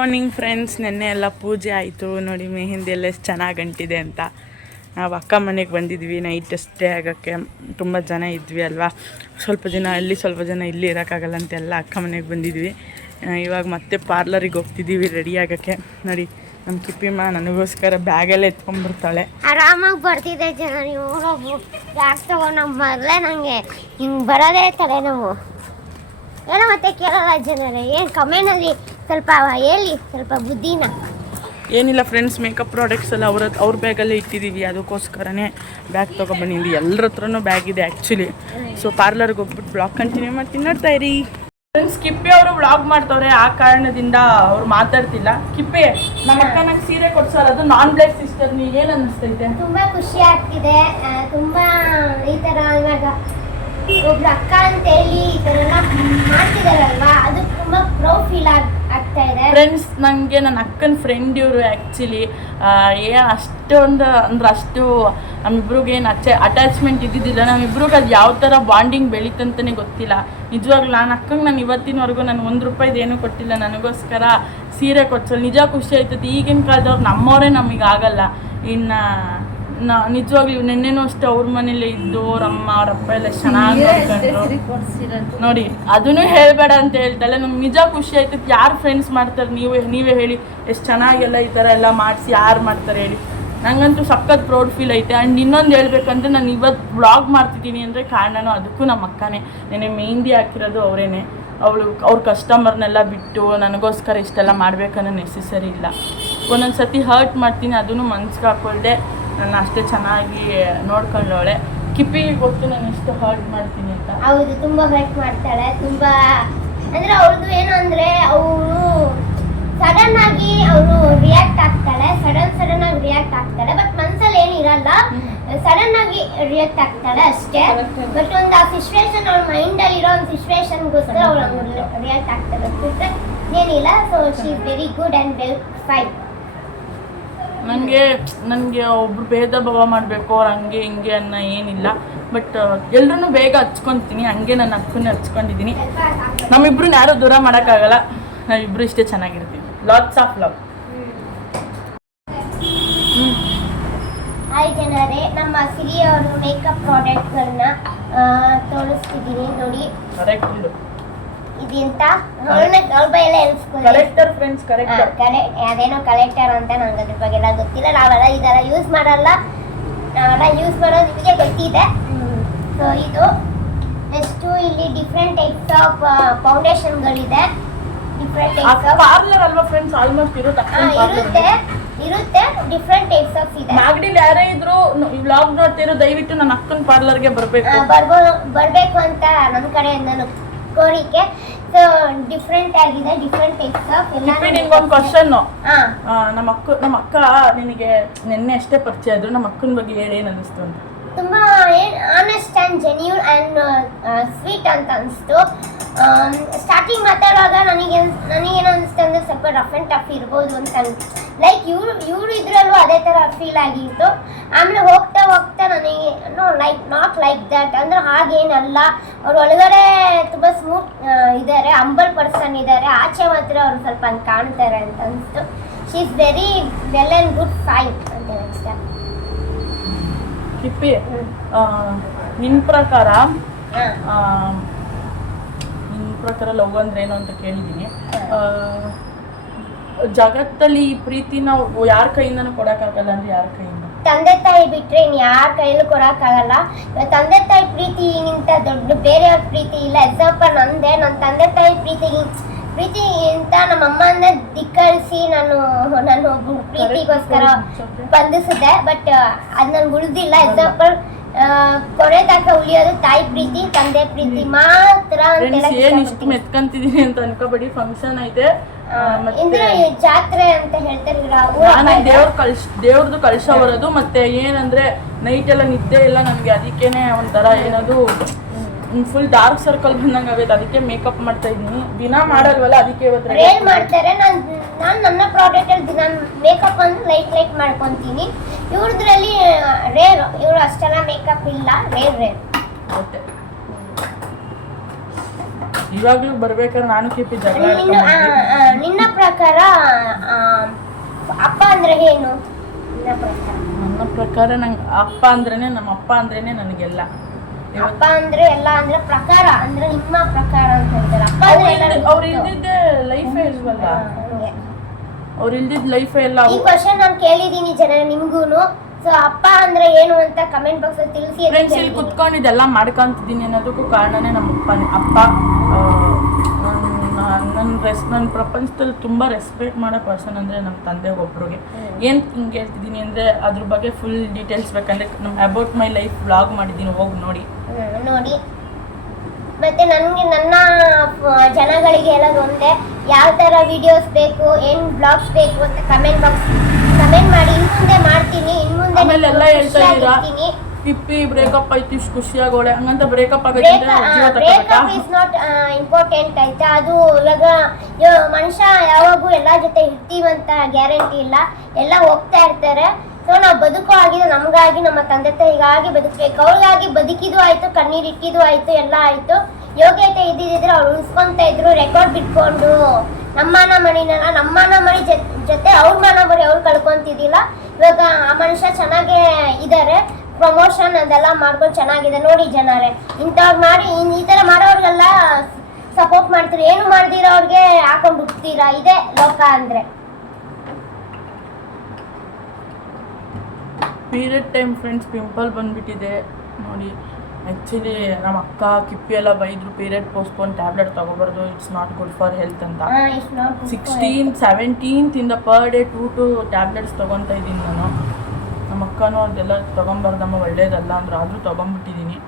Morning friends ನೆನ್ನೆ ಎಲ್ಲ ಪೂಜೆ ಆಯಿತು. ನೋಡಿ, ಮೆಹಂದಿ ಎಲ್ಲ ಎಷ್ಟು ಚೆನ್ನಾಗಿ ಅಂಟಿದೆ ಅಂತ. ನಾವು ಅಕ್ಕ ಮನೆಗೆ ಬಂದಿದ್ವಿ ನೈಟ್ ಸ್ಟೇ ಆಗೋಕ್ಕೆ. ತುಂಬ ಜನ ಇದ್ವಿ ಅಲ್ವಾ? ಸ್ವಲ್ಪ ಜನ ಅಲ್ಲಿ, ಸ್ವಲ್ಪ ಜನ ಇಲ್ಲಿ ಇರೋಕ್ಕಾಗಲ್ಲ ಅಂತ ಎಲ್ಲ ಅಕ್ಕ ಮನೆಗೆ ಬಂದಿದ್ವಿ. ಇವಾಗ ಮತ್ತೆ ಪಾರ್ಲರಿಗೆ ಹೋಗ್ತಿದ್ದೀವಿ ರೆಡಿ ಆಗೋಕ್ಕೆ. ನೋಡಿ ನಮ್ಮ ಕಿಪ್ಪಿಮ್ಮ ನನಗೋಸ್ಕರ ಬ್ಯಾಗಲ್ಲೇ ಎತ್ಕೊಂಡ್ಬರ್ತಾಳೆ ಆರಾಮಾಗಿ ಬರ್ತಿದ್ದೆ ಜನ ನೀವು. ಬ್ಯಾಗ್ ತಗೊಂಡು ಬರಲೇ ನನಗೆ ಹಿಂಗೆ ಬರೋದೇ ತಲೆನೋವು. ಏನೋ ಮತ್ತೆ ಕೇಳಲ್ಲ ಜನರೇ, ಏನು ಕಮೆಂಟಲ್ಲಿ ಸ್ವಲ್ಪ ಹೇಳಿ ಸ್ವಲ್ಪ ಬುದ್ಧಿನ. ಏನಿಲ್ಲ ಫ್ರೆಂಡ್ಸ್ ಮೇಕಪ್ ಪ್ರಾಡಕ್ಟ್ಸ್ ಎಲ್ಲ ಅವ್ರ ಅವ್ರ ಬ್ಯಾಗಲ್ಲೇ ಇಟ್ಟಿದ್ದೀವಿ ಅದಕ್ಕೋಸ್ಕರನೇ ಬ್ಯಾಗ್ ತೊಗೊಬಂದಿದ್ವಿ ಎಲ್ಲರ ಹತ್ರನೂ ಬ್ಯಾಗ್ ಇದೆ ಆ್ಯಕ್ಚುಲಿ ಸೊ ಪಾರ್ಲರ್ಗೆ ಹೋಗ್ಬಿಟ್ಟು ಬ್ಲಾಗ್ ಕಂಟಿನ್ಯೂ ಮಾಡ್ತೀನಿ. ನೋಡ್ತಾ ಇರಿ. ಫ್ರೆಂಡ್ಸ್ ಕಿಪ್ಪೆ ಅವರು ಬ್ಲಾಗ್ ಮಾಡ್ತವ್ರೆ. ಆ ಕಾರಣದಿಂದ ಅವ್ರು ಮಾತಾಡ್ತಿಲ್ಲ. ಕಿಪ್ಪೆ ನಮ್ಮ ಅಕ್ಕ ನಂಗೆ ಸೀರೆ ಕೊಡ್ಸಾರ ಅದು ನಾನ್ ಬ್ಲೇಡ್ ಸಿಸ್ಟರ್ ನೀವು ಏನು ಅನ್ನಿಸ್ತೈತೆ? ತುಂಬ ಖುಷಿ ಆಗ್ತಿದೆ. ತುಂಬಾ ಈ ತರ ಇವಾಗ ಒಬ್ರು ಅಕ್ಕ ಅಂತೇಳಿ ಈ ಥರ ಎಲ್ಲ ಮಾಡ್ತಿದಾರಲ್ವಾ? ಅದು ತುಂಬಾ ಪ್ರೌಡ್ ಫೀಲ್ ಆಗ್ ಫ್ರೆಂಡ್ಸ್ ನನಗೆ ನನ್ನ ಅಕ್ಕನ ಫ್ರೆಂಡ್ ಇವರು ಆ್ಯಕ್ಚುಲಿ ಏನು ಅಷ್ಟೊಂದು ಅಂದ್ರೆ ಅಷ್ಟು ನಮ್ಮಿಬ್ರಿಗೆ ಏನು ಅಚ್ಚ ಅಟ್ಯಾಚ್ಮೆಂಟ್ ಇದ್ದಿದ್ದಿಲ್ಲ. ನಮ್ಮಿಬ್ರಿಗೆ ಅದು ಯಾವ ಥರ ಬಾಂಡಿಂಗ್ ಬೆಳೀತಂತಲೇ ಗೊತ್ತಿಲ್ಲ. ನಿಜವಾಗ್ಲೂ ನಾನು ಅಕ್ಕಂಗೆ ನಾನು ಇವತ್ತಿನವರೆಗೂ ನಾನು ಒಂದು ರೂಪಾಯಿದು ಏನೂ ಕೊಟ್ಟಿಲ್ಲ. ನನಗೋಸ್ಕರ ಸೀರೆ ಕೊಡ್ಸಲ್ಲ ನಿಜ ಖುಷಿ ಆಯ್ತದೆ ಈಗಿನ ಕಾಲದವ್ರು ನಮ್ಮವರೇ ನಮಗೆ ಆಗಲ್ಲ. ಇನ್ನು ನಾ ನಿಜವಾಗ್ಲೂ ನಿನ್ನೆನೂ ಅಷ್ಟೇ ಅವ್ರ ಮನೇಲಿ ಇದ್ದು ಅವ್ರ ಅಮ್ಮ ಅವ್ರ ಅಪ್ಪ ಎಲ್ಲ ಚೆನ್ನಾಗಿ ನೋಡ್ಕೊಂಡ್ರು. ನೋಡಿ ಅದನ್ನು ಹೇಳಬೇಡ ಅಂತ ಹೇಳ್ತಾಳೆ ನಮ್ಗೆ ನಿಜ ಖುಷಿ ಆಯ್ತು. ಯಾರು ಫ್ರೆಂಡ್ಸ್ ಮಾಡ್ತಾರೆ ನೀವೇ ನೀವೇ ಹೇಳಿ. ಎಷ್ಟು ಚೆನ್ನಾಗೆಲ್ಲ ಈ ಥರ ಎಲ್ಲ ಮಾಡಿಸಿ ಯಾರು ಮಾಡ್ತಾರೆ ಹೇಳಿ. ನಂಗಂತೂ ಸಖತ್ ಪ್ರೌಡ್ ಫೀಲ್ ಐತೆ. ಆ್ಯಂಡ್ ಇನ್ನೊಂದು ಹೇಳ್ಬೇಕಂದ್ರೆ ನಾನು ಇವತ್ತು ಬ್ಲಾಗ್ ಮಾಡ್ತಿದ್ದೀನಿ ಅಂದರೆ ಕಾರಣನೂ ಅದಕ್ಕೂ ನಮ್ಮ ಅಕ್ಕನೇ. ನೆನೆ ಮೆಹಂದಿ ಹಾಕಿರೋದು ಅವರೇನೆ. ಅವಳು ಅವ್ರ ಕಸ್ಟಮರ್ನೆಲ್ಲ ಬಿಟ್ಟು ನನಗೋಸ್ಕರ ಇಷ್ಟೆಲ್ಲ ಮಾಡಬೇಕನ್ನೋ ನೆಸೆಸರಿ ಇಲ್ಲ. ಒಂದೊಂದು ಸತಿ ಹರ್ಟ್ ಮಾಡ್ತೀನಿ ಅದನ್ನು ಮನ್ಸಿಗೆ ಹಾಕೊಳ್ದೆ. ನನ್ನ ಅಷ್ಟೇ ಚೆನ್ನಾಗಿ ನೋಡ್ಕೊಂಡವಳೆ ಕಿಪ್ಪಿಗೆ ಗೊತ್ತು ನಾನು ಎಷ್ಟು ಹರ್ಟ್ ಮಾಡ್ತೀನಿ ಅಂತ. ಹೌದು ತುಂಬ ಹರ್ಟ್ ಮಾಡ್ತಾಳೆ ತುಂಬ. ಅಂದ್ರೆ ಅವ್ರದ್ದು ಏನು ಅಂದ್ರೆ ಅವಳು ಸಡನ್ ಆಗಿ ಅವರು ರಿಯಾಕ್ಟ್ ಆಗ್ತಾಳೆ ಸಡನ್ ಸಡನ್ ಆಗಿ ರಿಯಾಕ್ಟ್ ಆಗ್ತಾಳೆ ಬಟ್ ಮನ್ಸಲ್ಲಿ ಏನಿರಲ್ಲ ಸಡನ್ ಆಗಿ ರಿಯಾಕ್ಟ್ ಆಗ್ತಾಳೆ ಅಷ್ಟೇ. ಬಟ್ ಒಂದು ಆ ಸಿಚುವೇಶನ್ ಅವ್ರ ಮೈಂಡ್ ಅಲ್ಲಿ ಇರೋ ಒಂದು ಸಿಚುವೇಶನ್ಗೋಸ್ಕರ ಅವ್ರು ರಿಯಾಕ್ಟ್ ಆಗ್ತಾಳೆ ಏನಿಲ್ಲ. So she is very good and well fine ನನಗೆ ನನಗೆ ಒಬ್ರು ಭೇದ ಭಾವ ಮಾಡಬೇಕು ಅವ್ರು ಹಂಗೆ ಹಿಂಗೆ ಅನ್ನೋ ಏನಿಲ್ಲ. ಬಟ್ ಎಲ್ಲರೂ ಬೇಗ ಹಚ್ಕೊತೀನಿ ಹಂಗೆ ನನ್ನ ಅಕ್ಕನ ಹಚ್ಕೊಂಡಿದ್ದೀನಿ. ನಮ್ಮಿಬ್ರನ್ನ ಯಾರೂ ದೂರ ಮಾಡೋಕ್ಕಾಗಲ್ಲ. ನಾವಿಬ್ರು ಇಷ್ಟೇ ಚೆನ್ನಾಗಿರ್ತೀವಿ. ಲಾಟ್ಸ್ ಆಫ್ ಲವ್ ಹಾಯ್ ಜನರೇ ನಮ್ಮ ಸಿರಿಯವರು ಮೇಕಪ್ ಪ್ರಾಡಕ್ಟ್ಗಳನ್ನ ತೋರಿಸ್ತಿದ್ದೀನಿ. ನೋಡಿ. ಇದು ಅವಳ ಕಲೆಕ್ಟರ್ ಫ್ರೆಂಡ್ಸ್ ಕರೆಕ್ಟರ್ ಕಲೆ ಅದೇನೋ ಕಲೆಕ್ಟರ್ ಅಂತ ನಂಗೆ ಅದ್ರ ಬಗ್ಗೆ ಎಲ್ಲ ಗೊತ್ತಿಲ್ಲ. ನಾವೆಲ್ಲ ಇದೆಲ್ಲ ಯೂಸ್ ಮಾಡಲ್ಲ. ನಾವೆಲ್ಲ ಯೂಸ್ ಮಾಡೋದು ನಿಮಗೆ ಗೊತ್ತಿದೆ. ಸೊ ಇದು ನೆಕ್ಸ್ಟು ಇಲ್ಲಿ ಡಿಫ್ರೆಂಟ್ ಟೈಪ್ಸ್ ಆಫ್ ಫೌಂಡೇಶನ್ಗಳಿದೆ ಡಿಫ್ರೆಂಟ್ ಟೈಪ್ಸ್ ಆಫ್ ಪಾರ್ಲರ್ ಅಲ್ವಾ ಫ್ರೆಂಡ್ಸ್ ಆಲ್ಮೋಸ್ಟ್ ಇರುತ್ತೆ ಇರುತ್ತೆ. ಇರುತ್ತೆ. ಡಿಫ್ರೆಂಟ್ ಟೈಪ್ಸ್ ಆಫ್ ಇದೆ. ಮ್ಯಾಗ್ಡಿಲ್ ಯಾರೇ ಇದ್ರು ವ್ಲಾಗ್ ನೋಡ್ತಿರೋ ದಯವಿಟ್ಟು ನನ್ನ ಅಕ್ಕನ ಪಾರ್ಲರ್ಗೆ ಬರಬೇಕು. ಆ, ಬರ್ಬೋ ಬರ್ಬೇಕು ಅಂತ ನಮ್ಮ ಕಡೆಯಿಂದ ಕೋರಿಕೆ. ಸೊ ಡಿಫ್ರೆಂಟ್ ಆಗಿದೆ ಡಿಫ್ರೆಂಟ್ ಟೈಪ್ಸ್ ಆಫ್ ಎಲ್ಲ ನಿಂಗೆ ಒಂದು ಕ್ವಶನ್ ನಮ್ಮ ಅಕ್ಕ ನಮ್ಮ ಅಕ್ಕ ನಿನಗೆ ನಿನ್ನೆ ಅಷ್ಟೇ ಪರಿಚಯ ಆದ್ರು ನಮ್ಮ ಅಕ್ಕನ ಬಗ್ಗೆ ಹೇಳಿ ಏನು ಅನ್ನಿಸ್ತು ಅಂತ? ತುಂಬ honest and genuine and sweet ಅಂತ ಅನಿಸ್ತು ಸ್ಟಾರ್ಟಿಂಗ್ ಮಾತಾಡುವಾಗ ನನಗೆ ನನಗೇನು ಅನಿಸ್ತು ಅಂದರೆ ಸ್ವಲ್ಪ ರಫ್ ಆ್ಯಂಡ್ ಟಫ್ ಇರ್ಬೋದು ಅಂತ ಲೈಕ್ ಇವ್ರು ಇವ್ರು ಇದ್ರಲ್ಲೂ ಅದೇ ಥರ ಫೀಲ್ ಆಗಿತ್ತು. ಆಮೇಲೆ ಹೋಗ್ತಾ ಹೋಗ್ತಾ ನನಗೆ no like not like that ಅಂದರೆ ಹಾಗೇನಲ್ಲ. ಅವ್ರ ಒಳಗಡೆ ತುಂಬ ಸ್ಮೂತ್ ಇದ್ದಾರೆ ಅಂಬಲ್ ಪರ್ಸನ್ ಇದ್ದಾರೆ ಆಚೆ ಮಾತ್ರ ಅವ್ರು ಸ್ವಲ್ಪ ಹಂಗೆ ಕಾಣ್ತಾರೆ ಅಂತ ಅನಿಸ್ತು. She is very well and good fight ಅಂತ ನೆಕ್ಸ್ಟ್ ಕಿಪ್ಪಿ ನಿನ್ನ ಪ್ರಕಾರ ನಿನ್ನ ಪ್ರಕಾರ ಲವ್ ಅಂದ್ರೆ ಏನು ಅಂತ ಕೇಳಿದ್ದೀನಿ. ಜಗತ್ತಲ್ಲಿ ಈ ಪ್ರೀತಿ ನಾವು ಯಾರ ಕೈಯಿಂದನೂ ಕೊಡಕ್ಕಾಗಲ್ಲ ಅಂದ್ರೆ ಯಾರ ಕೈಯಿಂದ? ತಂದೆ ತಾಯಿ ಬಿಟ್ರೆ ಇನ್ ಯಾರ ಕೈಯಲ್ಲೂ ಕೊಡಕ್ಕಾಗಲ್ಲ. ತಂದೆ ತಾಯಿ ಪ್ರೀತಿಗಿಂತ ದೊಡ್ಡ ಬೇರೆಯವ್ರ ಪ್ರೀತಿ ಇಲ್ಲ. ಎಕ್ಸಾಂಪಲ್ ನಂದೆ ನನ್ನ ತಂದೆ ತಾಯಿ ಪ್ರೀತಿ ಪ್ರೀತಿಗಿಂತ ನಮ್ಮ ಅಮ್ಮನ ಧಿಕ್ಕರಿಸಿ ನಾನು ನಾನು ಒಬ್ಬ ಪ್ರೀತಿಗೋಸ್ಕರ ಬಂಧಿಸಿದೆ ಬಟ್ ಅದು ನನ್ಗೆ ಉಳಿದಿಲ್ಲ. ಎಕ್ಸಾಂಪಲ್ ಕೊನೆ ತನಕ ಉಳಿಯೋದು ತಾಯಿ ಪ್ರೀತಿ ತಂದೆ ಪ್ರೀತಿ ಮಾತ್ರ ಅಂತ ಏನ್ ಇಷ್ಟು. ಮೆತ್ಕಂತಿದೀನಿ ಅಂತ ಅನ್ಕೋಬೇಡಿ ಫಂಕ್ಷನ್ ಐತೆ. ಇಂದ್ರ ಜಾತ್ರೆ ಅಂತ ಹೇಳ್ತಾರೆ. ದೇವ್ರ ಕಳ್ಸ ದೇವ್ರದ್ದು ಕಳ್ಸ ಬರೋದು ಮತ್ತೆ ಏನಂದ್ರೆ ನೈಟ್ ಎಲ್ಲ ನಿದ್ದೆ ಇಲ್ಲ ನಮ್ಗೆ ಅದಕ್ಕೇನೆ ಒಂಥರ ಏನದು ಫುಲ್ ಡಾರ್ಕ್ ಸರ್ಕಲ್ ಬಂದಂಗ ಆಗೈತೆ ಅದಕ್ಕೆ ಮೇಕಪ್ ಮಾಡ್ತಾ ಇದೀನಿ ದಿನ ಮಾಡಲ್ವಲ್ಲ ಅದಕ್ಕೆ ಇವತ್ತು ready ಮಾಡ್ತಾರೆ ನಾನು ನಾನು ನನ್ನ ಪ್ರಾಡಕ್ಟ್ ಅಲ್ಲಿ ದಿನ ಮೇಕಪ್ ಅನ್ನು ಲೈಟ್ ಲೈಟ್ ಮಾಡ್ಕೊಂತೀನಿ. ಇವ್ರದ್ರಲ್ಲಿ ರೇರ್ ಇವ್ರು ಅಷ್ಟೆಲ್ಲ ಮೇಕಪ್ ಇಲ್ಲ ರೇರ್ ರೇರ್ ಓಕೆ ಇವಾಗ್ಲೂ ಬರ್ಬೇಕಾದ್ರೆ ನಾನು ಕಿಪಿ ಜಗಳ ನಿನ್ನ ಆ, ಆಡ್ಕೊಂಡ್ಬಂದ್ವಿ. ಆ, ನಿನ್ನ ಪ್ರಕಾರ ಆ, ಅಪ್ಪ ಅಂದ್ರೆ ಏನು? ನಿನ್ನ ಪ್ರಕಾರ. ನನ್ನ ಪ್ರಕಾರ ನಂಗೆ ಅಪ್ಪ ಅಂದ್ರೇನೆ ನಮ್ಮ ಅಪ್ಪ ಅಂದ್ರೇನೆ ನನಗೆಲ್ಲ. ಅಪ್ಪ ಅಂದ್ರೆ ಎಲ್ಲ ಅಂದ್ರೆ ಪ್ರಕಾರ ಅಂದ್ರೆ ನಿಮ್ಮ ಪ್ರಕಾರ ಅಂತ ಹೇಳ್ತಾರೆ. ಅಪ್ಪ ಅಂದ್ರೆ ಅವ್ರು. ಇಲ್ದಿದ್ದೆ ಲೈಫೇ ಇಲ್ವಲ್ಲ? ಹಂಗೆ. ಅವ್ರು ಇಲ್ದಿದ್ ಲೈಫ್ ಎಲ್ಲ ಈ ಕ್ವಶನ್ ನಾನು ಕೇಳಿದೀನಿ ಜನ ನಿಮ್ಗೂನು. ಸೊ ಅಪ್ಪ ಅಂದ್ರೆ ಏನು ಅಂತ ಕಮೆಂಟ್ ಬಾಕ್ಸ್ ಅಲ್ಲಿ ತಿಳಿಸಿ ಅಂತ ಫ್ರೆಂಡ್ಸ್ ಇಲ್ಲಿ. ಕುತ್ಕೊಂಡು ಇದೆಲ್ಲ ಮಾಡ್ಕೊಂತಿದ್ದೀನಿ ಅನ್ನೋದಕ್ಕೂ ಕಾರಣನೇ ನಮ್ಮ ಅಪ್ಪನೇ. ಅಪ್ಪ ನನ್ನ ರೆಸ್ ನನ್ನ ಪ್ರಪಂಚದಲ್ಲಿ ತುಂಬ ರೆಸ್ಪೆಕ್ಟ್ ಮಾಡೋ ಪರ್ಸನ್ ಅಂದರೆ ನಮ್ಮ ತಂದೆ ಒಬ್ರಿಗೆ. ಏನು ಹಿಂಗೆ ಹೇಳ್ತಿದ್ದೀನಿ ಅಂದರೆ ಅದ್ರ ಬಗ್ಗೆ ಫುಲ್ ಡೀಟೇಲ್ಸ್ ಬೇಕಂದ್ರೆ ನಮ್ಮ ಅಬೌಟ್ ಮೈ ಲೈಫ್ ವ್ಲಾಗ್ ಮಾಡಿದ್ದೀನಿ ಹೋಗಿ ನೋಡಿ. ಹ್ಮ್, ನೋಡಿ. ಮತ್ತೆ ನನಗೆ ನನ್ನ ಜನಗಳಿಗೆ ಹೇಳೋದು ಒಂದೇ ಯಾವ ಥರ ವಿಡಿಯೋಸ್ ಬೇಕು ಏನು ಬ್ಲಾಗ್ಸ್ ಬೇಕು ಅಂತ ಕಮೆಂಟ್ ಬಾಕ್ಸ್ ಕಮೆಂಟ್ ಮಾಡಿ ಇನ್ನು ಮುಂದೆ ಮಾಡ್ತೀನಿ ಇನ್ನು ಮುಂದೆ ಆಮೇಲೆ ಎಲ್ಲ ಹೇಳ್ತಾ ಇದ್ದೀರಾ? ಖುಷಿಯಾಗಿರ್ತೀನಿ. ಪಿಪ್ಪಿ ಬ್ರೇಕಪ್ ಆಯ್ತು ಇಷ್ಟು ಖುಷಿಯಾಗೋಳೆ ಹಂಗಂತ ಬ್ರೇಕಪ್ ಆಗೈತೆ ಅಂದ್ರೆ ಜೀವ ತಗೋಬೇಕಾ ಬ್ರೇಕಪ್ ಇಸ್ ನಾಟ್ ಇಂಪಾರ್ಟೆಂಟ್ ಆಯ್ತಾ? ಅದು ಇವಾಗ ಇವ- ಮನುಷ್ಯ ಯಾವಾಗೂ ಎಲ್ಲ ಜೊತೆ ಇರ್ತೀವಂತ ಗ್ಯಾರಂಟಿ ಇಲ್ಲ. ಎಲ್ಲ ಹೋಗ್ತಾ ಇರ್ತಾರೆ. ಸೊ ನಾವು ಬದುಕು ಆಗಿದೆ ನಮಗಾಗಿ, ನಮ್ಮ ತಂದೆ ತಾಯಿಗಾಗಿ ಬದುಕಬೇಕು. ಅವ್ರಿಗಾಗಿ ಬದುಕಿದು ಆಯ್ತು, ಕಣ್ಣೀರ್ ಇಟ್ಟಿದ್ದು ಆಯ್ತು, ಎಲ್ಲ ಆಯ್ತು. ಯೋಗ್ಯತೆ ಇದ್ದಿದ್ರೆ ಅವ್ರು ಉಳಿಸ್ಕೊಂತ ಇದ್ರು ರೆಕಾರ್ಡ್ ಬಿಟ್ಕೊಂಡು. ನಮ್ಮನ ಮಣಿನೆಲ್ಲ ನಮ್ಮನ ಮನೆ ಜೊತೆ ಅವ್ರ ಮನ ಮರಿ ಅವ್ರು ಕಳ್ಕೊಂತಿದ್ದಿಲ್ಲ. ಇವಾಗ ಆ ಮನುಷ್ಯ ಚೆನ್ನಾಗೇ ಇದ್ದಾರೆ ಪ್ರಮೋಷನ್ ಅದೆಲ್ಲ ಮಾಡ್ಕೊಂಡು ಚೆನ್ನಾಗಿದೆ ನೋಡಿ ಜನರೇ. ಇಂಥವ್ರು ಮಾಡಿ ಈ ಥರ ಮಾಡೋರ್ಗೆಲ್ಲ ಸಪೋರ್ಟ್ ಮಾಡ್ತೀರಿ? ಏನು ಮಾಡ್ದಿರೋ ಅವ್ರಿಗೆ ಹಾಕೊಂಡು ಹುಡ್ತೀರಾ ಇದೇ ಲೋಕ ಅಂದ್ರೆ. ಪೀರಿಯಡ್ ಟೈಮ್ ಫ್ರೆಂಡ್ಸ್ ಪಿಂಪಲ್ ಬಂದ್ಬಿಟ್ಟಿದೆ. ನೋಡಿ ಆ್ಯಕ್ಚುಲಿ ನಮ್ಮ ಅಕ್ಕ ಕಿಪ್ಪಿ ಎಲ್ಲ ಬೈದ್ರು period postpone tablet ತೊಗೋಬಾರ್ದು it's not good for health ಅಂತ. ಸಿಕ್ಸ್ಟೀನ್ ಸೆವೆಂಟೀನ್ತ್ ಇಂದ sixteen ಸೆವೆಂಟೀನ್ತಿಂದ per day two two tablets ತೊಗೊತಾ ಇದ್ದೀನಿ ನಾನು. ನಮ್ಮ ಅಕ್ಕನೂ ಅದೆಲ್ಲ ತೊಗೊಂಬಾರ್ದಮ್ಮ ಒಳ್ಳೇದಲ್ಲ ಅಂದ್ರೆ ಆದರೂ ತೊಗೊಂಬಿಟ್ಟಿದ್ದೀನಿ.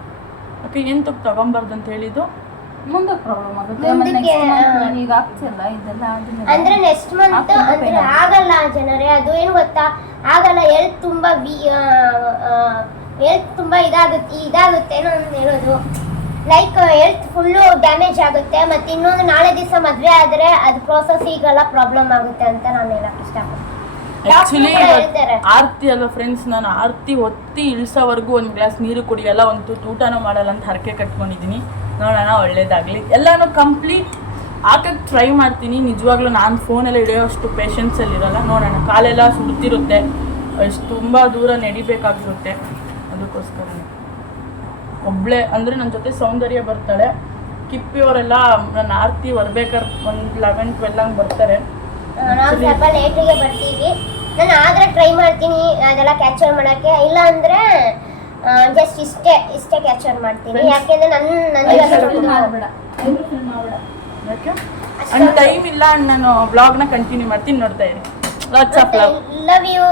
ಅಕ್ಕ ಏನು ತಪ್ಪು ತೊಗೊಂಬಾರ್ದು ಅಂತ ಹೇಳಿದ್ದು? ಮುಂದೆ ಪ್ರಾಬ್ಲಮ್ ಆಗುತ್ತೆ. ಮುಂದಕ್ಕೆ, ಈಗ ಆಗ್ತಿಲ್ಲ ಇದೆಲ್ಲ ಆದ್ಮೇಲೆ ಅಂದ್ರೆ ನೆಕ್ಸ್ಟ್ ಮಂತ್ ಆಗ್ತದೆ ಅಂದ್ರೆ pain. ಆಗಲ್ಲ ಜನರೇ ಅದು ಏನು ಗೊತ್ತಾ? ಆಗಲ್ಲ ಹೆಲ್ತ್ ತುಂಬಾ ವಿ ಹೆಲ್ತ್ ತುಂಬಾ ಇದಾಗುತ್ತೆ ಇದಾಗುತ್ತೆ ಏನೋ ಹೇಳೋದು. ಲೈಕ್ ಹೆಲ್ತ್ ಫುಲ್ಲು ಡ್ಯಾಮೇಜ್ ಆಗುತ್ತೆ ಮತ್ತೆ ಇನ್ನೊಂದು ನಾಳೆ ದಿವಸ ಮದ್ವೆ ಆದ್ರೆ ಅದು ಪ್ರೋಸೆಸ್ ಈಗೆಲ್ಲ ಪ್ರಾಬ್ಲಮ್ ಆಗುತ್ತೆ ಅಂತ ನಾನು ಹೇಳಕ್ ಇಷ್ಟಪಡ್ತೀನಿ. ಆಕ್ಚುಲಿ ಕೂಡ ಹೇಳ್ತಾರೆ. ಆರ್ತಿ ಅಲ್ಲ ಫ್ರೆಂಡ್ಸ್ ನಾನು ಆರ್ತಿ ಒತ್ತಿ ಇಳಿಸೋವರೆಗೂ ಒಂದು ಗ್ಲಾಸ್ ನೀರು ಕುಡಿಯಲ್ಲ ಒಂದು ತೂಟನೂ ಊಟನೂ ಮಾಡಲ್ಲ ಅಂತ ಹರಕೆ ಕಟ್ಕೊಂಡಿದ್ದೀನಿ. ನೋಡೋಣ ಒಳ್ಳೇದಾಗಲಿ. ಎಲ್ಲಾನು ಕಂಪ್ಲೀಟ್ ಹಾಕಕ್ಕೆ ಟ್ರೈ ಮಾಡ್ತೀನಿ. ನಿಜವಾಗ್ಲೂ ನಾನು ಫೋನೆಲ್ಲ ಹಿಡಿಯೋಷ್ಟು ಪೇಷನ್ಸಲ್ಲಿ ಇರಲ್ಲ. ನೋಡೋಣ ಕಾಲೆಲ್ಲ ಸುಡ್ತಿರುತ್ತೆ. ಅಷ್ಟು ತುಂಬ ದೂರ ನಡಿಬೇಕಾಗಿರುತ್ತೆ. ಅದಕ್ಕೋಸ್ಕರ. ಒಬ್ಳೆ ಅಂದರೆ ನನ್ನ ಜೊತೆ ಸೌಂದರ್ಯ ಬರ್ತಾಳೆ. ಕಿಪ್ಪಿಯವರೆಲ್ಲ ನನ್ನ ಆರ್ತಿ ಬರ್ಬೇಕಾದ್ರೆ ಒಂದು ಲೆವೆನ್ ಟ್ವೆಲ್ ಹಂಗೆ ಬರ್ತಾರೆ. ನಾವು ಸ್ವಲ್ಪ ಲೇಟಿಗೆ ಬರ್ತೀವಿ. ನಾನು ಆದ್ರೆ ಟ್ರೈ ಮಾಡ್ತೀನಿ. ಅದೆಲ್ಲ ಕ್ಯಾಪ್ಚರ್ ಮಾಡೋಕ್ಕೆ. ಇಲ್ಲ ಅಂದ್ರೆ ಜಸ್ಟ್ ಇಷ್ಟೇ ಇಷ್ಟೇ ಕ್ಯಾಪ್ಚರ್ ಮಾಡ್ತೀನಿ. ಯಾಕೆಂದ್ರೆ ನನ್ನ ನನಗೆ ಐದು ಸಾವಿರ ಅಷ್ಟು- ಮಾಡ್ಬೇಡ. ಐಬ್ರೋ ಫಿಲ್ ಮಾಡ್ಬೇಡ ಅಂಡ್ ಟೈಮ್ ಇಲ್ಲ ಅಣ್ಣ ನಾನು ನ ಕಂಟಿನ್ಯೂ ಮಾಡ್ತೀನಿ ನೋಡ್ತಾ ಇರಿ. Lots of love love you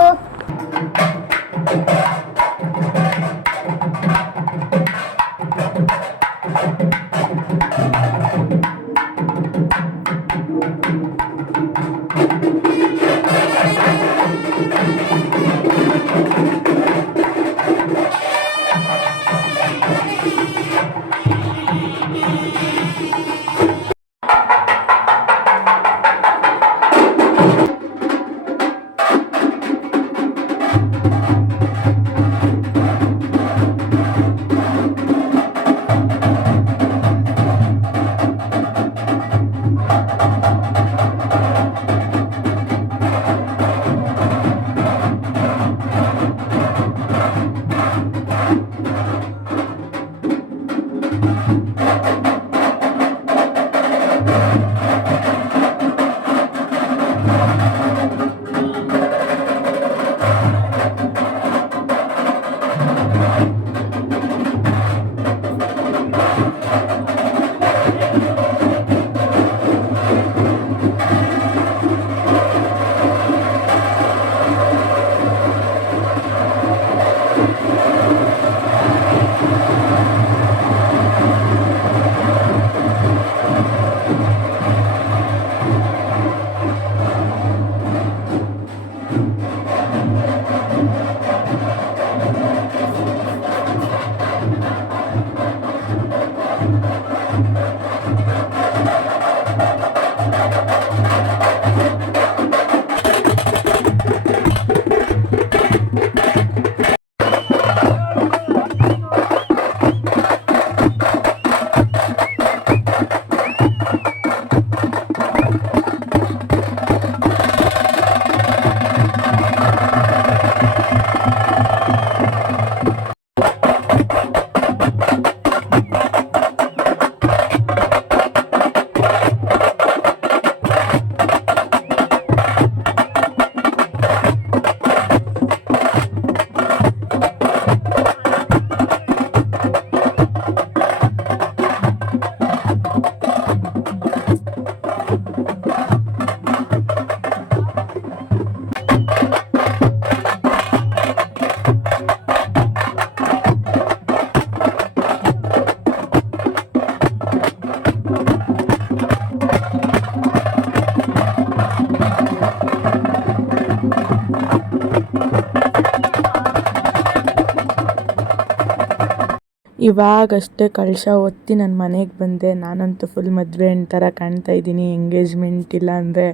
ಇವಾಗಷ್ಟೇ ಕಳಶ ಒತ್ತಿ ನನ್ನ ಮನೆಗೆ ಬಂದೆ. ನಾನಂತೂ ಫುಲ್ ಮದುವೆ ಥರ ಕಾಣ್ತಾ ಇದ್ದೀನಿ. ಎಂಗೇಜ್ಮೆಂಟ್ ಇಲ್ಲ ಅಂದರೆ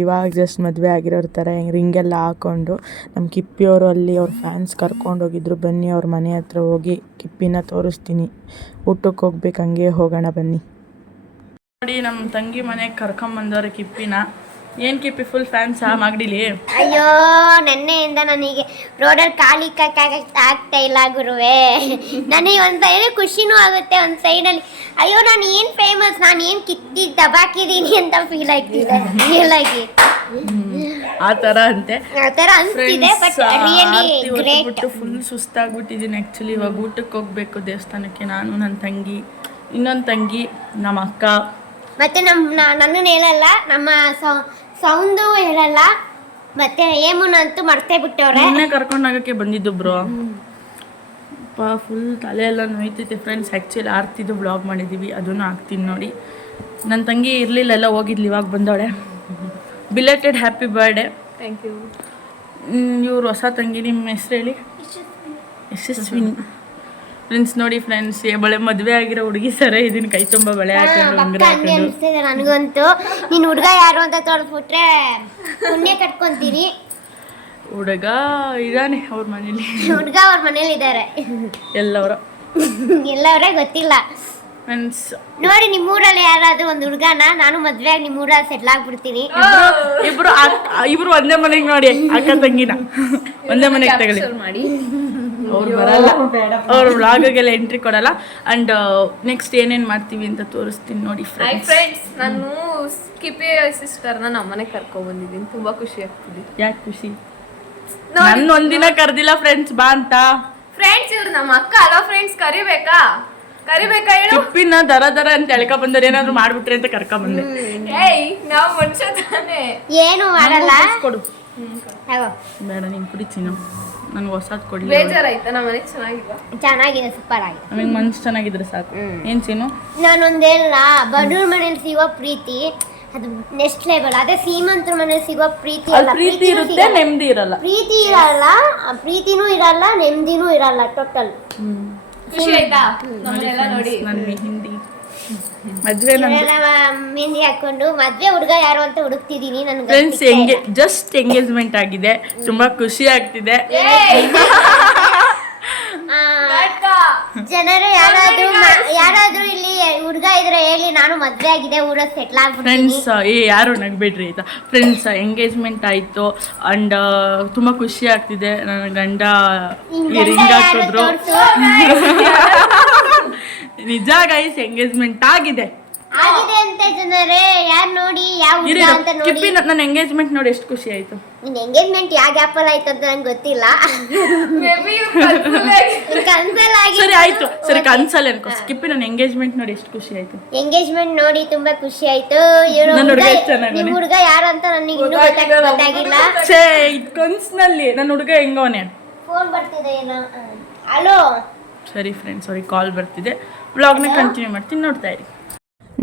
ಇವಾಗ ಜಸ್ಟ್ ಮದುವೆ ಆಗಿರೋರ ಥರ ರಿಂಗೆಲ್ಲ ಹಾಕ್ಕೊಂಡು ನಮ್ಮ ಕಿಪ್ಪಿಯವರು ಅಲ್ಲಿ ಅವ್ರ ಫ್ಯಾನ್ಸ್ ಕರ್ಕೊಂಡು ಹೋಗಿದ್ರು. ಬನ್ನಿ ಅವ್ರ ಮನೆ ಹತ್ರ ಹೋಗಿ ಕಿಪ್ಪಿನ ತೋರಿಸ್ತೀನಿ. ಊಟಕ್ಕೆ ಹೋಗ್ಬೇಕು, ಹಂಗೆ ಹೋಗೋಣ ಬನ್ನಿ. ನೋಡಿ ನಮ್ಮ ತಂಗಿ ಮನೆಗೆ ಕರ್ಕೊಂಬಂದವ್ರೆ ಕಿಪ್ಪಿನ. ಏನು ಪಿ ಫುಲ್ ಫ್ಯಾನ್ಸ್ ಆ ಮಾಗಡಿಲಿ? ಅಯ್ಯೋ ನೆನ್ನೆಯಿಂದ ನನಗೆ ರೋಡಲ್ಲಿ ಕಾಲಿ ಆಗ್ತಾ ಇಲ್ಲ ಗುರುವೆ. ನನಗೆ ಒಂದು ಸೈಡ್ ಖುಷಿನೂ ಆಗುತ್ತೆ ಒಂದು ಸೈಡಲ್ಲಿ ಅಯ್ಯೋ ನಾನು ಏನ್ ಫೇಮಸ್ ನಾನು ಏನು ಕಿತ್ತಿ ದಬಾಕಿದೀನಿ ಅಂತ ಫೀಲ್ ಆಗ್ತಿದೆ ಫೀಲ್ ಆಗಿ. ಆ ಥರ ಅಂತೆ. ಆ ಥರ ಅನಿಸ್ತಿದೆ ಬಟ್ ರಿಯಲಿ ಗ್ರೇಟ್ ಫುಲ್ ಸುಸ್ತಾಗ್ಬಿಟ್ಟಿದ್ದೀನಿ ಆ್ಯಕ್ಚುಲಿ ಇವಾಗ ಊಟಕ್ಕೆ ಹೋಗ್ಬೇಕು ದೇವಸ್ಥಾನಕ್ಕೆ ನಾನು ನನ್ನ ತಂಗಿ ಇನ್ನೊಂದು ತಂಗಿ ನಮ್ಮ ಅಕ್ಕ. ಮತ್ತೆ ನಮ್ಮ ನನ್ನನ್ನು ಹೇಳಲ್ಲ ನಮ್ಮ ಸೌಂದು ಹೇಳಲ್ಲ ಮತ್ತೆ ಏಮುನಂತೂ ಮರ್ತೇ ಬಿಟ್ಟವ್ರೆ. ನಿನ್ನೆ ಕರ್ಕೊಂಡು ಹೋಗಕ್ಕೆ ಬಂದಿದ್ದು ಬ್ರೋ ಫುಲ್ ತಲೆ ಎಲ್ಲ ನೋಯ್ತೈತೆ ಫ್ರೆಂಡ್ಸ್ ಆ್ಯಕ್ಚುಲಿ ಆರ್ತಿದ್ದು ಬ್ಲಾಗ್ ಮಾಡಿದ್ದೀವಿ ಅದನ್ನು ಹಾಕ್ತೀನಿ ನೋಡಿ. ನನ್ನ ತಂಗಿ ಇರಲಿಲ್ಲ ಎಲ್ಲ ಹೋಗಿದ್ಲು ಇವಾಗ ಬಂದವಳೆ. Belated happy birthday thank you ಇವ್ರು ಹೊಸ ತಂಗಿ ನಿಮ್ಮ ಹೆಸ್ರು ಹೇಳಿ? ಯಶಸ್ವಿನಿ. ಫ್ರೆಂಡ್ಸ್ ನೋಡಿ ಫ್ರೆಂಡ್ಸ್ ಬಳೆ ಮದುವೆ ಆಗಿರೋ ಹುಡುಗಿ ಸರ ಇದನ್ನ ಕೈ ತುಂಬ ಬಳೆ ಹಾಕೊಂಡು ನನಗಂತೂ. ನೀನು ಹುಡುಗ ಯಾರು ಅಂತ ತೋರಿಸ್ಬಿಟ್ರೆ ಪುಣ್ಯ ಕಟ್ಕೊಂತೀರಿ ಹುಡುಗ ಇದಾನೆ ಅವ್ರ ಮನೇಲಿ. ಹುಡುಗ ಅವ್ರ ಮನೇಲಿ ಇದ್ದಾರೆ ಎಲ್ಲವರ. ಎಲ್ಲವರೇ ಗೊತ್ತಿಲ್ಲ. ಫ್ರೆಂಡ್ಸ್ ನೋಡಿ ನಿಮ್ಮ ಊರಲ್ಲಿ ಯಾರಾದ್ರೂ ಒಂದು ಹುಡುಗನ ನಾನು ಮದ್ವೆ ಆಗಿ ನಿಮ್ಮ ಊರಲ್ಲಿ ಸೆಟ್ಲ್ ಆಗ್ಬಿಡ್ತೀನಿ. ಇಬ್ರು ಇಬ್ರು ಒಂದೇ ಮನೆಗೆ ನೋಡಿ ಅಕ್ಕ ತಂಗಿನ. ಒಂದೇ ಮನೆಗೆ ತಗೊಳ್ಳಿ. ಮಾಡಿ. ಅವ್ರು ಬರಲ್ಲ. ಅವ್ರು ವ್ಲಾಗಿಗೆಲ್ಲ ಎಂಟ್ರಿ ಕೊಡಲ್ಲ. ಅಂಡ್ ನೆಕ್ಸ್ಟ್ ಏನೇನು ಮಾಡ್ತೀವಿ ಅಂತ ತೋರಿಸ್ತೀನಿ ನೋಡಿ ಫ್ರೈ ಫ್ರೆಂಡ್ಸ್ ಫ್ರೆಂಡ್ಸ್ ನಾನು ಸ್ಕಿಪಿ ಸಿಸ್ಟರ್ನ ನಮ್ಮ ಮನೆಗೆ ಕರ್ಕೊಂಡ್ ಬಂದಿದ್ದೀನಿ. ತುಂಬಾ ಖುಷಿ ಆಗ್ತಿದೆ. ಯಾಕೆ ಖುಷಿ? ನನ್ನ ಒಂದಿನ ಕರ್ದಿಲ್ಲ ಫ್ರೆಂಡ್ಸ್ ಬಾ ಅಂತ. ಫ್ರೆಂಡ್ಸ್ ಇವ್ರು ನಮ್ಮ ಅಕ್ಕ ಅಲ್ಲ ಫ್ರೆಂಡ್ಸ್ ಕರಿಬೇಕಾ? ಕರಿಬೇಕಾ ಹೇಳು? ಉಪ್ಪಿನ ದರ ದರ ಅಂತ ಎಳ್ಕ ಬಂದವ್ರು ಏನಾದ್ರು ಮಾಡ್ಬಿಟ್ರಿ ಅಂತ ಕರ್ಕೊಂಡ್ ಬಂದೆ. ಏಯ್ ನಾವು ಮನುಷ್ಯ ತಾನೇ. ಏನು ಮಾಡಲ್ಲ? ಕೊಡು. ಬೇಡ ನೀನು ಕುಡಿತೀನಿ. ನನ್ಗೆ ಹೊಸದ್ ಕೊಡ್ಲಿ ಬೇಜಾರಾಯ್ತಾ? ನಮ್ಮ ಮನೆ ಚೆನ್ನಾಗಿಲ್ಲ ಚೆನ್ನಾಗಿದೆ ಸೂಪರ್ ಆಗಿದೆ. ನಮಗೆ ಮನ್ಸು ಚೆನ್ನಾಗಿದ್ರೆ ಸಾಕು. ಏನ್ ಸೀನು? ನಾನೊಂದೇನ ಬಡವ್ರ ಮನೇಲಿ ಸಿಗೋ ಪ್ರೀತಿ ಅದು ನೆಕ್ಸ್ಟ್ ಲೆವೆಲ್ ಅದೇ ಶ್ರೀಮಂತರ ಮನೇಲಿ ಸಿಗೋ ಪ್ರೀತಿ ಅಲ್ಲಿ. ಅಲ್ಲ ಪ್ರೀತಿ ಇರುತ್ತೆ ನೆಮ್ಮದಿ ಇರಲ್ಲ. ಪ್ರೀತಿ ಇರಲ್ಲ. ಆ ಪ್ರೀತಿನೂ ಇರಲ್ಲ ನೆಮ್ಮದಿನೂ ಇರಲ್ಲ ಟೋಟಲ್ ಖುಷಿ ಆಯ್ತಾ? ನಮ್ಮನ್ನೆಲ್ಲ ನೋಡಿ. ನನ್ನ ಮೆಹಿಂದಿ ಮದ್ವೆ ಮೆಹಂದಿ ಹಾಕೊಂಡು ಮದ್ವೆ ಹುಡುಗ ಯಾರು ಅಂತ ಹುಡುಕ್ತಿದೀನಿ ನನ್ಗೆ ಫ್ರೆಂಡ್ಸ್ ಎಂಗೆ ಜಸ್ಟ್ ಎಂಗೇಜ್ಮೆಂಟ್ ಆಗಿದೆ. ತುಂಬಾ ಖುಷಿ ಆಗ್ತಿದೆ. ಜನರು ಯಾರಾದ್ರೂ ಯಾರಾದ್ರೂ ಇಲ್ಲಿ ಹುಡುಗ ಇದ್ರೆ ಹೇಳಿ ನಾನು ಮದ್ವೆ ಆಗಿದೆ ಊರ ಸೆಟ್ಲ್ ಆಗ್ಬಿಟ್ಟು ಫ್ರೆಂಡ್ಸ್ ಏ ಯಾರು ನಗ್ಬೇಡ್ರಿ ಆಯ್ತಾ ಫ್ರೆಂಡ್ಸ್ ಎಂಗೇಜ್ಮೆಂಟ್ ಆಯ್ತು. ಅಂಡ್ ತುಂಬಾ ಖುಷಿ ಆಗ್ತಿದೆ. ನನ್ನ ಗಂಡ ನಿನ್ ಈ ಗಂಡ ರಿಂಗ್ ಹಾಕಿದ್ರು. ನಿಜ ಗೈಸ್ ಎಂಗೇಜ್ಮೆಂಟ್ ಆಗಿದೆ. ಆಗಿದೆ ಅಂತ ಜನರೇ ಯಾರು ನೋಡಿ ಯಾವ ಇರಿ ಹುಡುಗ ಅಂತ ನೋಡಿ. ಕಿಪ್ಪಿ ನನ್ನ ಎಂಗೇಜ್ಮೆಂಟ್ ನೋಡಿ ಎಷ್ಟು ಖುಷಿ ಆಯ್ತು. ನಿನ್ ಎಂಗೇಜ್ಮೆಂಟ್ ಯಾವ ಗ್ಯಾಪ್ ಅಲ್ಲಿ ಆಯ್ತು ಅಂತ ನಂಗೆ ಗೊತ್ತಿಲ್ಲ. ಕನ್ಸಲ್ ಆಗಿ ಸರಿ ಆಯ್ತು. ಸರಿ ಕನ್ಸಲ್ ಅನ್ಕೋ. ಸ್ಕಿಪ್ಪಿ ನನ್ನ ಎಂಗೇಜ್ಮೆಂಟ್ ನೋಡಿ ಎಷ್ಟು ಖುಷಿ ಆಯ್ತು. ಎಂಗೇಜ್ಮೆಂಟ್ ನೋಡಿ ತುಂಬಾ ಖುಷಿ ಆಯ್ತು. ಇವ್ರು ನನ್ನ ಹುಡುಗ ಹುಡ್ಗ ಎಷ್ಟ್ ಚೆನ್ನಾಗವ್ನೆ? ನಿಮ್ ಹುಡುಗ ಯಾರು ಅಂತ ನನಗೆ ಇನ್ನೂ ಗೊತ್ತಾಗ ಗೊತ್ತಾಗಿಲ್ಲ. ಛೇ ಇದು ಕನ್ಸ್ನಲ್ಲಿ. ನನ್ನ ಹುಡುಗ ಹೆಂಗವನೆ? ಫೋನ್ ಬರ್ತಿದೆ ಏನೋ ಹಲೋ ಸರಿ ಫ್ರೆಂಡ್ಸ್ ಅವ್ರಿಗೆ ಕಾಲ್ ಬರ್ತಿದೆ. ವ್ಲಾಗ್ನ ಕಂಟಿನ್ಯೂ ಮಾಡ್ತೀನಿ, ನೋಡ್ತಾ ಇರಿ.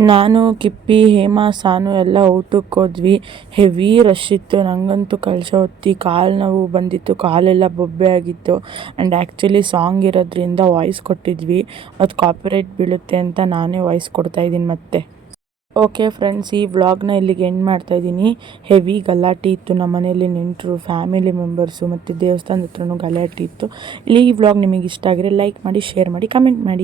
ನಾನು, ಕಿಪ್ಪಿ, ಹೇಮಾ, ಸಾನು ಎಲ್ಲ ಊಟಕ್ಕೆ ಹೋದ್ವಿ. ಹೆವಿ ರಶ್ ಇತ್ತು. ನನಗಂತೂ ಕಳಿಸೋ ಹೊತ್ತಿ, ಕಾಲು ನೋವು ಬಂದಿತ್ತು, ಕಾಲೆಲ್ಲ ಬೊಬ್ಬೆ ಆಗಿತ್ತು. ಆ್ಯಂಡ್ ಆ್ಯಕ್ಚುಲಿ ಸಾಂಗ್ ಇರೋದ್ರಿಂದ ವಾಯ್ಸ್ ಕೊಟ್ಟಿದ್ವಿ. ಅದು ಕಾಪಿರೈಟ್ ಬೀಳುತ್ತೆ ಅಂತ ನಾನೇ ವಾಯ್ಸ್ ಕೊಡ್ತಾ ಇದ್ದೀನಿ ಮತ್ತೆ. ಓಕೆ ಫ್ರೆಂಡ್ಸ್ ಈ ವ್ಲಾಗ್ನ ಇಲ್ಲಿಗೆ ಎಂಡ್ ಮಾಡ್ತಾ ಇದ್ದೀನಿ. ಹೆವಿ ಗಲಾಟೆ ಇತ್ತು. ನಮ್ಮ ಮನೆಯಲ್ಲಿ ನೆಂಟರು ಫ್ಯಾಮಿಲಿ ಮೆಂಬರ್ಸು ಮತ್ತು ದೇವಸ್ಥಾನದ ಹತ್ರನೂ ಗಲಾಟೆ ಇತ್ತು. ಇಲ್ಲಿ ಈ ವ್ಲಾಗ್ ನಿಮಗೆ ಇಷ್ಟ ಆಗಿದ್ರೆ ಲೈಕ್ ಮಾಡಿ ಶೇರ್ ಮಾಡಿ ಕಮೆಂಟ್ ಮಾಡಿ.